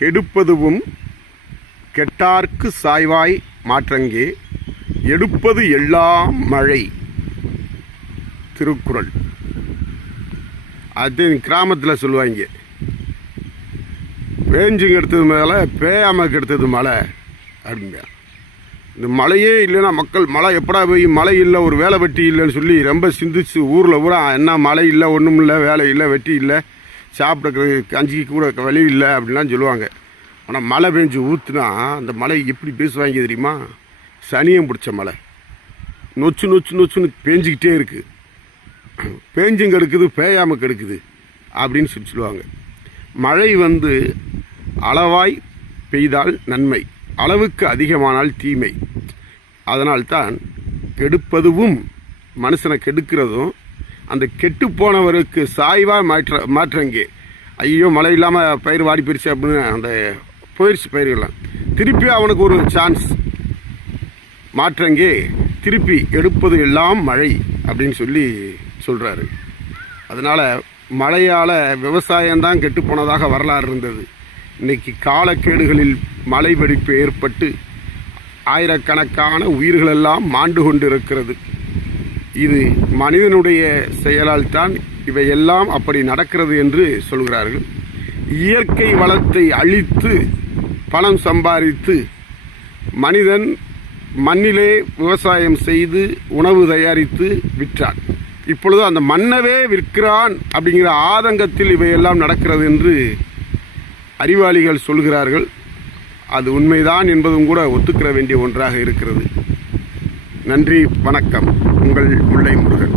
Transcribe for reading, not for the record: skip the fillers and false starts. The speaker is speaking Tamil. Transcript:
கெடுப்பதுவும் கெட்டார்க்கு சாய்வாய் மாற்றங்கே எடுப்பது எல்லாம் மழை. திருக்குறள். அது கிராமத்தில் சொல்லுவாங்க, பேஞ்சுங்க எடுத்தது மேலே பேயாமல் கெடுத்தது மழை அப்படிங்க. இந்த மழையே இல்லைன்னா மக்கள் மழை எப்படா போய் மழை இல்லை, ஒரு வேலை வெட்டி இல்லைன்னு சொல்லி ரொம்ப சிந்திச்சு ஊரில் பூரா என்ன மழை இல்லை, ஒன்றும் இல்லை, வேலை இல்லை, வெட்டி இல்லை, சாப்பிட்றது கஞ்சிக்கு கூட வழி இல்லை அப்படின்லாம் சொல்லுவாங்க. ஆனால் மழை பெஞ்சு ஊற்றுனா அந்த மழை எப்படி பேசுவாங்க தெரியுமா? சனியம் பிடிச்ச மழை, நொச்சு நொச்சு நொச்சுன்னு பேஞ்சிக்கிட்டே இருக்குது, பேஞ்சும் கெடுக்குது பேயாமல் கெடுக்குது அப்படின்னு சொல்லுவாங்க. மழை அளவாய் பெய்தால் நன்மை, அளவுக்கு அதிகமானால் தீமை. அதனால்தான் கெடுப்பதும் மனுஷனை கெடுக்கிறதும் அந்த கெட்டு போனவருக்கு சாய்வாக மாற்றங்கே. ஐயோ மழை இல்லாமல் பயிர் வாடி போயிடுச்சு அப்படின்னு அந்த போயிடுச்சு பயிர்கள்லாம், திருப்பி அவனுக்கு ஒரு சான்ஸ் மாற்றங்கே, திருப்பி எடுப்பது எல்லாம் மழை அப்படின்னு சொல்லி சொல்கிறாரு. அதனால் மழையால் விவசாயம்தான் கெட்டு போனதாக வரலாறு இருந்தது. இன்றைக்கி காலக்கேடுகளில் மழை வெடிப்பு ஏற்பட்டு ஆயிரக்கணக்கான உயிர்களெல்லாம் மாண்டு கொண்டிருக்கிறது. இது மனிதனுடைய செயலால் தான் இவையெல்லாம் அப்படி நடக்கிறது என்று சொல்கிறார்கள். இயற்கை வளத்தை அழித்து பணம் சம்பாதித்து மனிதன் மண்ணிலே விவசாயம் செய்து உணவு தயாரித்து விற்றான். இப்பொழுது அந்த மண்ணவே விற்கிறான் அப்படிங்கிற ஆதங்கத்தில் இவையெல்லாம் நடக்கிறது என்று அறிவாளிகள் சொல்கிறார்கள். அது உண்மைதான் என்பதும் கூட ஒத்துக்கிற வேண்டிய ஒன்றாக இருக்கிறது. நன்றி, வணக்கம். உங்கள் முல்லை முருகன்.